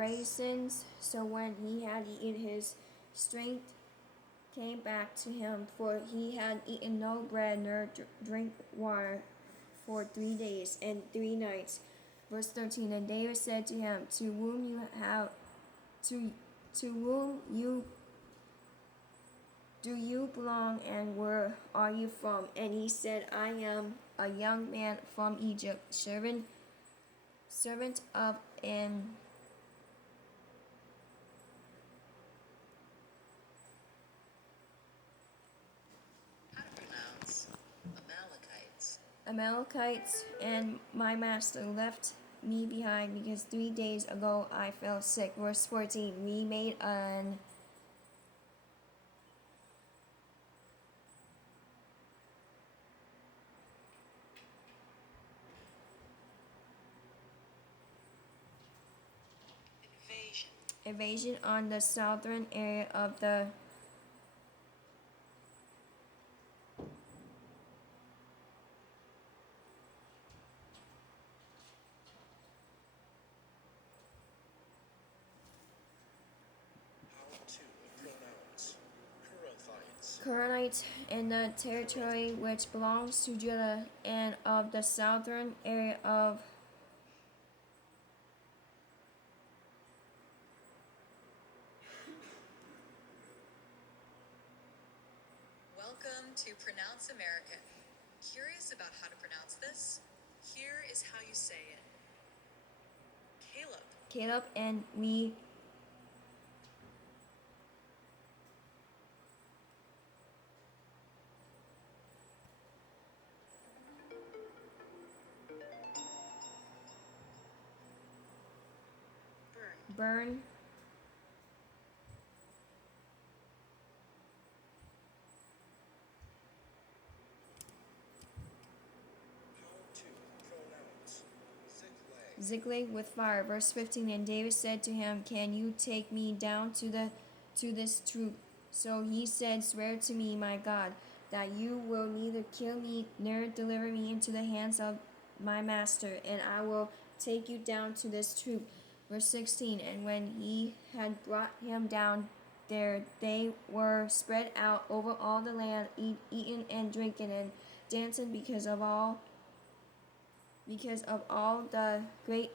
raisins. So when he had eaten, his strength came back to him, for he had eaten no bread nor drink water for 3 days and 3 nights. Verse 13. And David said to him, to whom you do you belong, and where are you from? And he said, I am a young man from Egypt, servant of an How to pronounce Amalekites, and my master left me behind because 3 days ago I fell sick. Verse 14. We made an invasion on the southern area of the Canaanites in the territory which belongs to Judah, and of the southern area of Welcome to Pronounce America. Curious about how to pronounce this? Here is how you say it. Caleb, and we burn Ziklag with fire. Verse 15. And David said to him, Can you take me down to this troop? So he said, Swear to me, my God, that you will neither kill me nor deliver me into the hands of my master, and I will take you down to this troop. Verse 16. And when he had brought him down there, they were spread out over all the land, eating and drinking and dancing because of all the great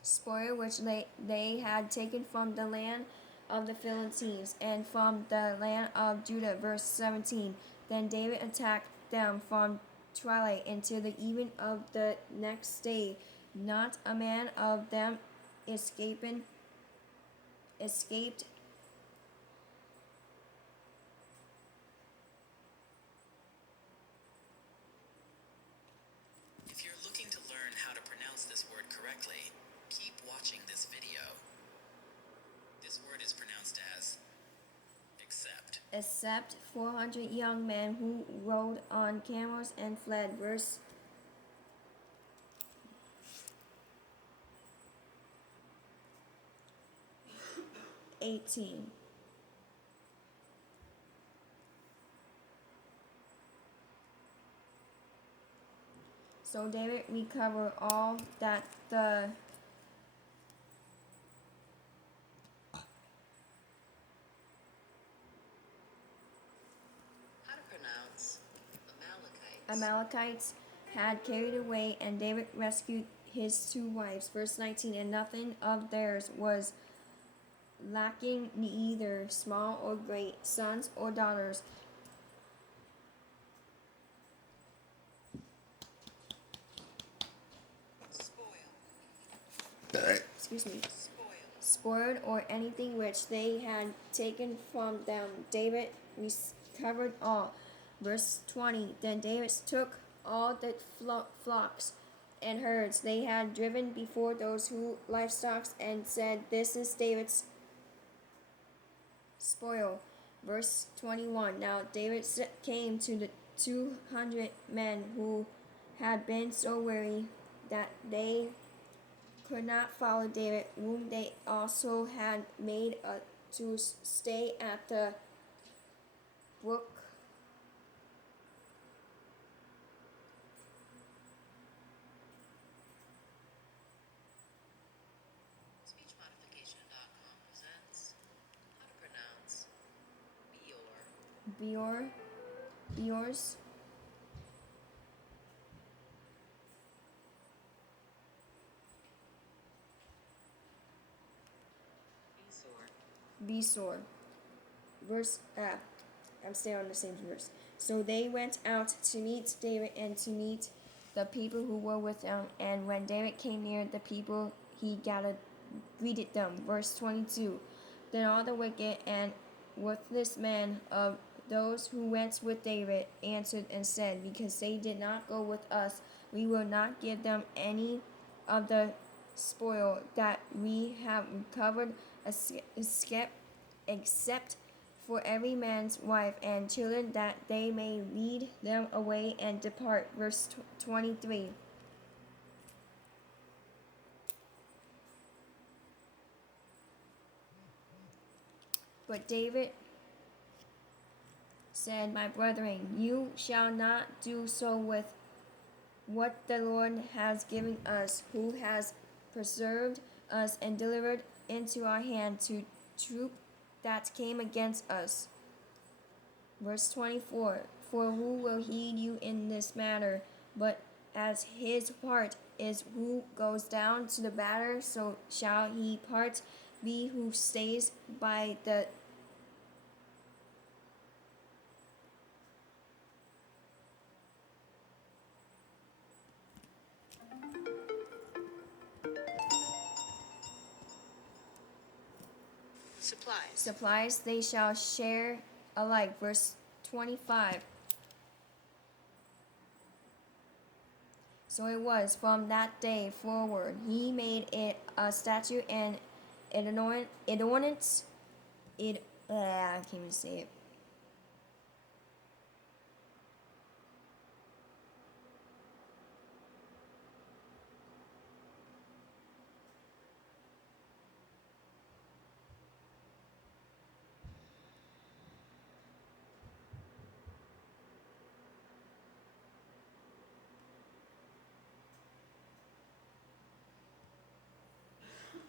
spoil which they had taken from the land of the Philistines and from the land of Judah. Verse 17. Then David attacked them from twilight until the even of the next day. Not a man of them escaped. If you're looking to learn how to pronounce this word correctly, keep watching this video. This word is pronounced as Except 400 young men who rode on camels and fled. Verse 18. So David recovered all that the How to pronounce Amalekites had carried away, and David rescued his 2 wives. Verse 19. And nothing of theirs was lacking, neither small or great, sons or daughters. Excuse me. Spoiled or anything which they had taken from them. David recovered all. Verse 20. Then David took all the flocks and herds they had driven before those who livestock, and said, This is David's spoil. Verse 21. Now David came to the 200 men who had been so weary that they could not follow David, whom they also had made to stay at the Book SpeechModification.com presents how to pronounce Beor. Beor, Beors, Besor. Besor. Verse I'm staying on the same verse. So they went out to meet David and to meet the people who were with him. And when David came near the people, he greeted them. Verse 22. Then all the wicked and worthless men of those who went with David answered and said, because they did not go with us, we will not give them any of the spoil that we have recovered, except for every man's wife and children, that they may lead them away and depart. Verse 23. But David said, my brethren, you shall not do so with what the Lord has given us, who has preserved us and delivered into our hand to troop that came against us. Verse 24. For who will heed you in this matter? But as his part is who goes down to the battle, so shall he part be who stays by the supplies. They shall share alike. Verse 25. So it was from that day forward he made it a statute and it ordinance it I can't even say it.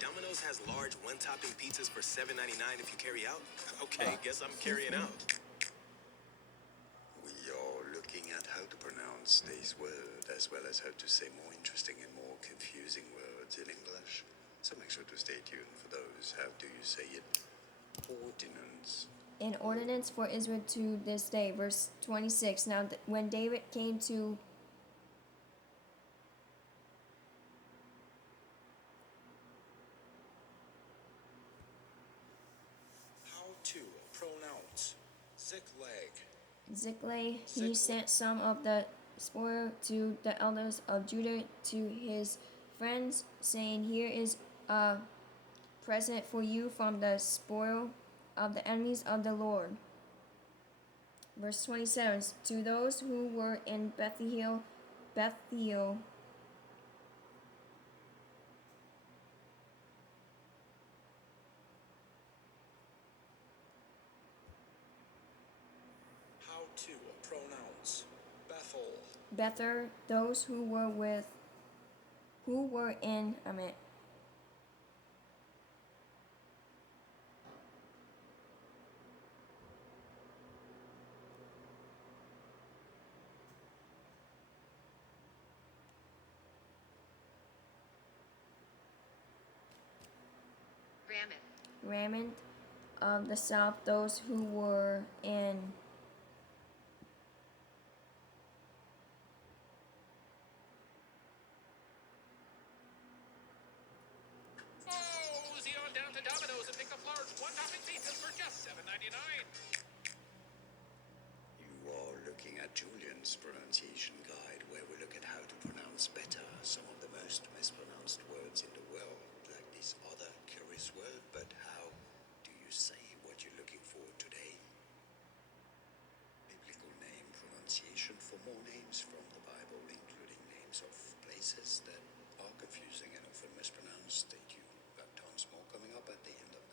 Domino's has large one-topping pizzas for $7.99 if you carry out. Okay, guess I'm carrying out. We are looking at how to pronounce this word as well as how to say more interesting and more confusing words in English. So make sure to stay tuned for those. How do you say it? Ordinance. An ordinance for Israel to this day. Verse 26. Now when David came to How to pronounce Ziklag. Ziklag, he sent some of the spoil to the elders of Judah to his friends, saying, here is a present for you from the spoil of the enemies of the Lord. Verse 27. To those who were in Bethiel, How to pronounce Bethel. Bether, those who were in Raman of the south, those who were in Mosey on down to Domino's and pick up large one-topping pizzas for just $7.99. You are looking at Julian's pronunciation guide, where we look at how to pronounce better some of the most mispronounced words in the world, like this other curious word. But how do you say what you're looking for today? Biblical name pronunciation for more names from the Bible, including names of places that are confusing and often mispronounced. Stay tuned. Got tons more coming up at the end of